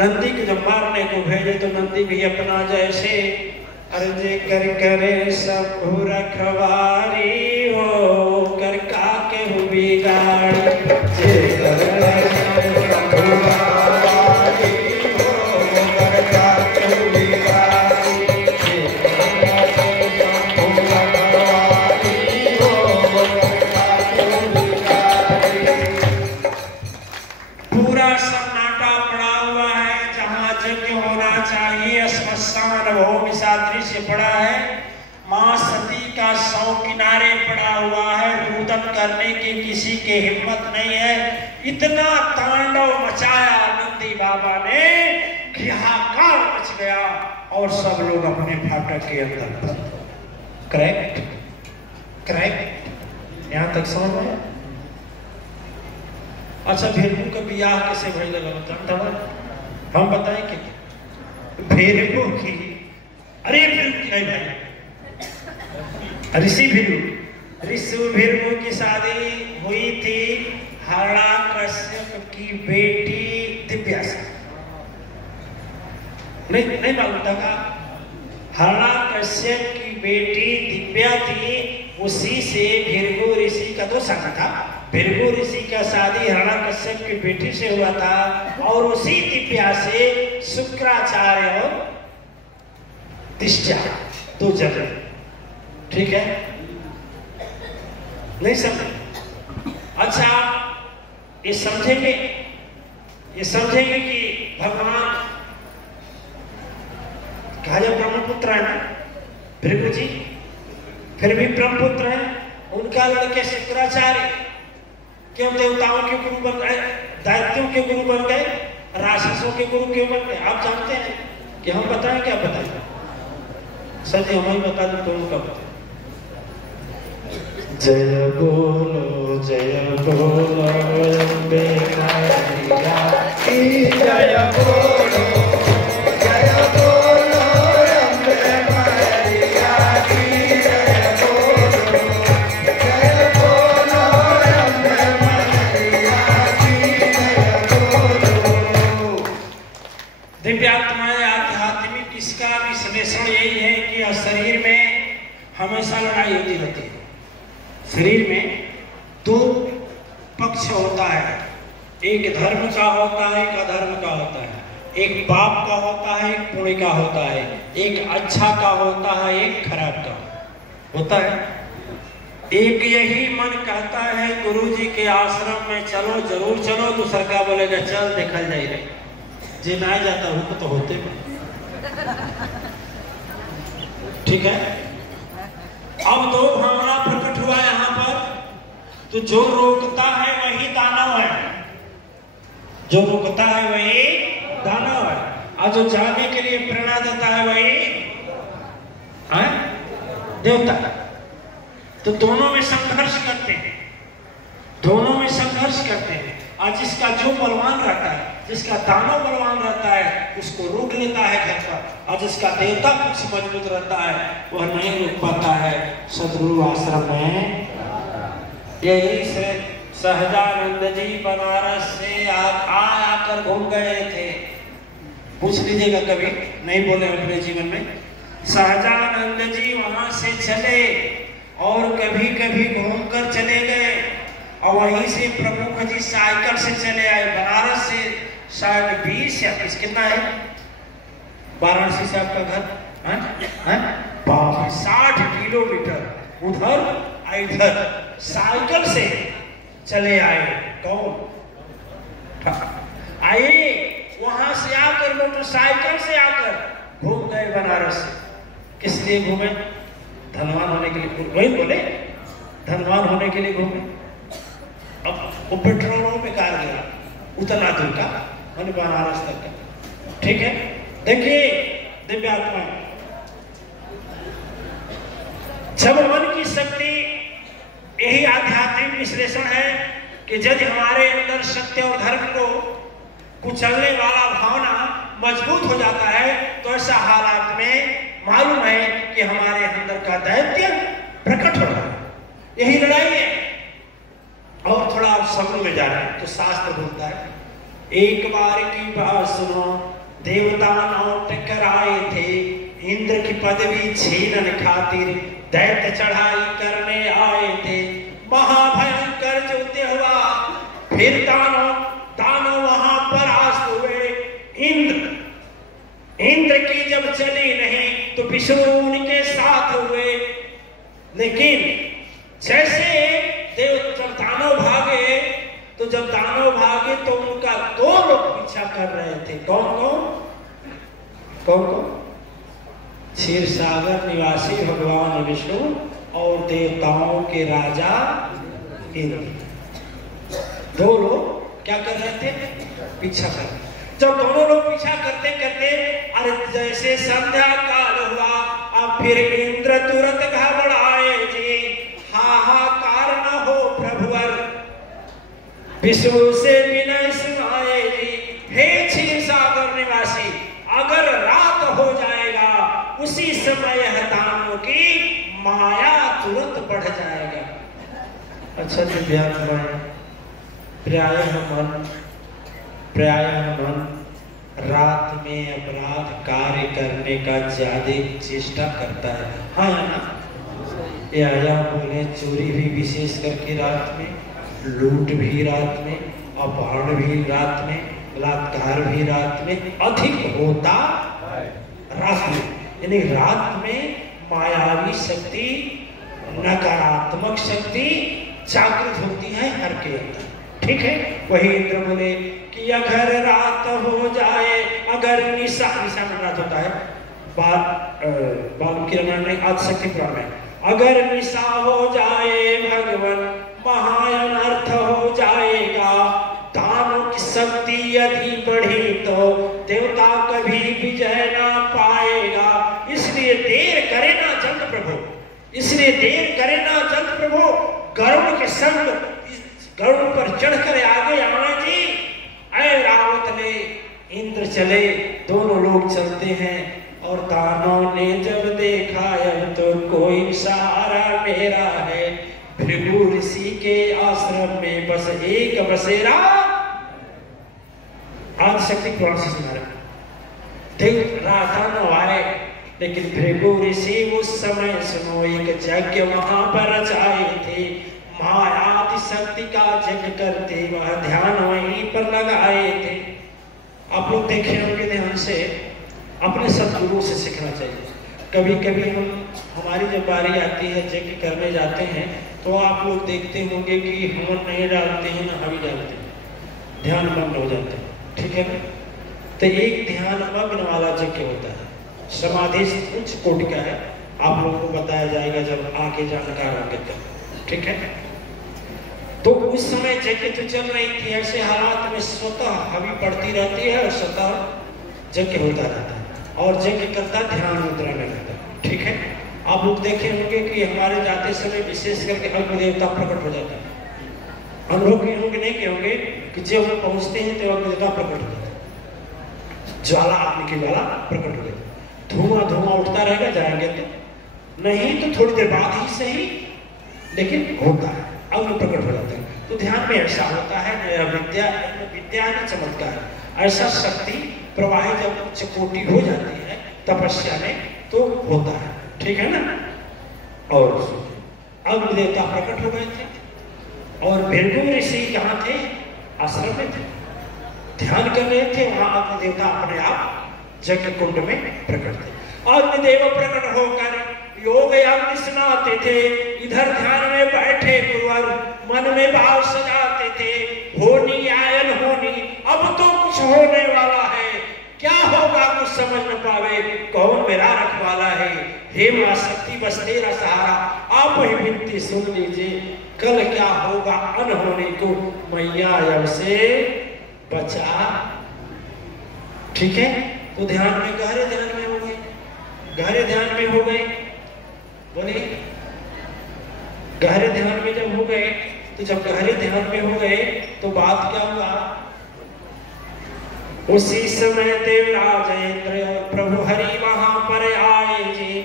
नंदी को जब मारने को भेजे तो नंदी भी अपना जैसे अर्ज कर करे सब रखवारी हो कर काके बिगाड़ी पूरा सन्नाटा पड़ा हुआ है। जहाँ यज्ञ होना चाहिए श्मशान भूमि सादृश्य पड़ा है। माँ सती का शव किनारे पड़ा हुआ है। रुदन करने की किसी के हिम्मत नहीं है। इतना तांडव मचाया नंदी बाबा ने कि हाहाकार मच गया और सब लोग अपने फाटक के अंदर। करेक्ट करेक्ट, यहाँ तक समझ में? अच्छा, भेड़ू का बियाह कैसे भइल हम बताएं कि भेड़ू की, अरे भेड़ू की नहीं भाई, ऋषि भेड़ू की शादी हुई थी हिरण्यकश्यप की बेटी दिव्या से। नहीं मालूम था का? हिरण्यकश्यप की बेटी दिव्या थी, उसी से भृगु ऋषि का तो शादी था। भृगु ऋषि का शादी हिरण्यकश्यप की बेटी से हुआ था और उसी दिव्या से शुक्राचार्य और तिष्ठा दो जगह। ठीक है, नहीं समझे? अच्छा, ये समझेंगे कि भगवान कहा जब ब्रह्मपुत्र है ना भृगु जी, फिर भी ब्रह्मपुत्र है। उनका लड़के शुक्राचार्य क्यों देवताओं के गुरु बन गए, दैत्यों के गुरु बन गए, राक्षसों के गुरु क्यों बन गए? आप जानते हैं कि हम बताएं? क्या बताएं? सच हमें बता दो तो उनका बताएं। जय बोलो अम्बे मैया की, जय बोलो अम्बे मैया की, जय बोलो अम्बे मैया की, जय बोलो। दिव्यात्माएं आध्यात्मिक, इसका विश्लेषण यही है कि शरीर में हमेशा लड़ाई होती रहती है। शरीर में दो पक्ष होता है, एक धर्म का होता है, एक अधर्म का होता है, एक पाप का होता है, एक पुण्य का होता है, एक अच्छा का होता है, एक खराब का होता है। एक यही मन कहता है गुरुजी के आश्रम में चलो, जरूर चलो, दूसरा का बोलेगा चल देखल जाए रे, जे ना जाता हूं तो होते में। ठीक है, अब दो भावना प्रकट हुआ यहाँ पर। तो जो रोकता है वही दानव है, जो रोकता है वही दानव है, और जो जाने के लिए प्रेरणा देता है वही देवता है। तो दोनों में संघर्ष करते हैं, दोनों में संघर्ष करते हैं। और जिसका जो बलवान रहता है, जिसका दानव बलवान रहता है, उसको रोक लेता है घर पर, और जिसका देवता कुछ मजबूत रहता है वह नहीं रोक पाता है। सदगुरु आश्रम में यही से सहजानंद जी बनारस से आकर घूम गए थे। पूछ लीजिएगा, कभी नहीं बोले अपने जीवन में। सहजानंद जी वहां से चले और कभी कभी घूमकर चले गए, और वहीं से प्रमुख जी साइकिल से चले आए। बनारस से शायद 20 या 20 कितना है वाराणसी से आपका घर? 60 किलोमीटर उधर इधर साइकिल से चले आए। कौन आए? वहां से आकर मोटरसाइकिल से आकर घूम गए बनारस से। किस लिए घूमे? धनवान होने के लिए। वही बोले धनवान होने के लिए घूमे। अब वो पेट्रोलों में कार गया उतना दूर का, मैंने बनारस तक का। ठीक है, देखिए दिव्यात्मा, जब मन की शक्ति, यही आध्यात्मिक विश्लेषण है कि यदि हमारे अंदर सत्य और धर्म को कुचलने वाला भावना मजबूत हो जाता है, तो ऐसा हालात में मालूम है कि हमारे अंदर का दैत्य प्रकट हो रहा है। यही लड़ाई है। और थोड़ा आप शब्दों में जा रहे हैं तो शास्त्र बोलता है एक बार की बात सुनो, देवता नौ टकराए थे, इंद्र की पदवी छीनने खातिर दैत्य चढ़ाई करने आए थे। महाभयंकर युद्ध हुआ, फिर दानव वहां परास्त हुए। इंद्र की जब चली नहीं तो विष्णु उनके साथ हुए। लेकिन जैसे जब दानव भागे तो उनका दो लोग पीछा कर रहे थे। कौन कौन? क्षीर सागर निवासी भगवान विष्णु और देवताओं के राजा इंद्र। दो लोग क्या कर रहे थे? पीछा कर। जब दोनों लोग पीछा करते करते अरे जैसे संध्या काल हुआ, अब फिर इंद्र तुरंत घबराए जी, हाहाकार न हो प्रभुवर, विष्णु से विनय सुनाए जी, हे क्षीर सागर निवासी, अगर रात हो जाएगा उसी समय दानवों की माया तुरंत बढ़ जाएगा। अच्छा तो ध्यान रखें, प्रायः मन रात में अपराध कार्य करने का ज्यादा चेष्टा करता है। हाँ ना, या बोले चोरी भी विशेष करके रात में, लूट भी रात में, अपहरण भी रात में, बलात्कार भी रात में अधिक होता रात में। यानी रात में मायावी शक्ति, नकारात्मक शक्ति जागृत होती है हर के अंदर। ठीक है, वही इंद्र बोले कि अगर रात हो जाए, अगर निशा में रात होता है, बाल किरण में आदिशक्ति पुराण में, अगर निशा हो जाए भगवान महाअनर्थ हो जाएगा। दानों की शक्ति यदि बढ़ी तो देवता कभी विजय ना पाएगा। इसलिए देर करे ना जल्द प्रभु, गरुड़ के संग गरुड़ पर चढ़कर आगे आना जी। ऐ रावत ने इंद्र चले, दोनों लोग चलते हैं। और दानों ने जब देखा अब तो कोई सहारा मेरा है, भृगु ऋषि के आश्रम में बस एक बसेरा। आदिशक्ति पुराण से सुना रहे दानव आए, लेकिन भृगु ऋषि उस समय सुनो एक यज्ञ वहां पर रचाए थे। मायादि शक्ति का यज्ञ करते वह ध्यान वहीं पर लगाए थे। आप लोग देखे होंगे ध्यान से, अपने सदगुरु से सीखना चाहिए। कभी कभी हमारी जब बारी आती है यज्ञ करने जाते हैं तो आप लोग देखते होंगे कि हम नहीं डालते हैं ना हवी डालते हैं, ध्यान भंग हो जाते हैं। ठीक है ना? तो एक ध्यान मग्न वाला यज्ञ होता है, समाधि उच्च कोटि का है। आप लोगों को बताया जाएगा जब आगे जानकार होंगे तो। ठीक है, तो उस समय यज्ञ तो चल रही थी, ऐसे हालात में स्वतः हवी पड़ती रहती है और स्वतः यज्ञ होता रहता है और यज्ञ करता ध्यान मुद्रा में रहता है। ठीक है, आप लोग देखे होंगे कि हमारे जाते समय विशेष करके अग्नि देवता प्रकट हो जाता है। अनुभव किए होंगे नहीं किए होंगे कि जब हम पहुंचते हैं तो अग्नि देवता प्रकट हो जाता है, ज्वाला अग्नि की ज्वाला प्रकट हो जाती है। धुआं उठता रहेगा, जाएंगे तो नहीं तो थोड़ी देर बाद ही सही, लेकिन होता है, अग्नि प्रकट हो जाता है। तो ध्यान में ऐसा होता है, विद्या न चमत्कार, ऐसा शक्ति प्रवाहित जब उच्च कोटि हो जाती है तपस्या में तो होता है। ठीक है ना? और अग्नि देवता प्रकट हो गए थे और भृगु ऋषि कहाँ थे? आश्रम में थे, ध्यान कर रहे थे। वहां अग्नि देवता अपने आप यज्ञ कुंड में प्रकट थे। अग्निदेव प्रकट होकर योग स्नाते थे, इधर ध्यान में बैठे कुंवर, मन में भाव सजाते थे, होनी आयन होनी, अब तो कुछ होने वाला है, क्या होगा कुछ समझ न पावे, कौन मेरा रखवाला है, हे मां शक्ति बस तेरा सहारा, आप ही विनती सुन लीजिए, कल क्या होगा अनहोनी को मैया अब से बचा। ठीक है, तो ध्यान में गहरे ध्यान में हो गए, गहरे ध्यान में हो गए, बोले गहरे ध्यान में जब हो गए तो जब गहरे ध्यान में हो गए तो बात क्या हुआ? उसी समय देवराज इंद्र और प्रभु हरि वहां पर आए जी।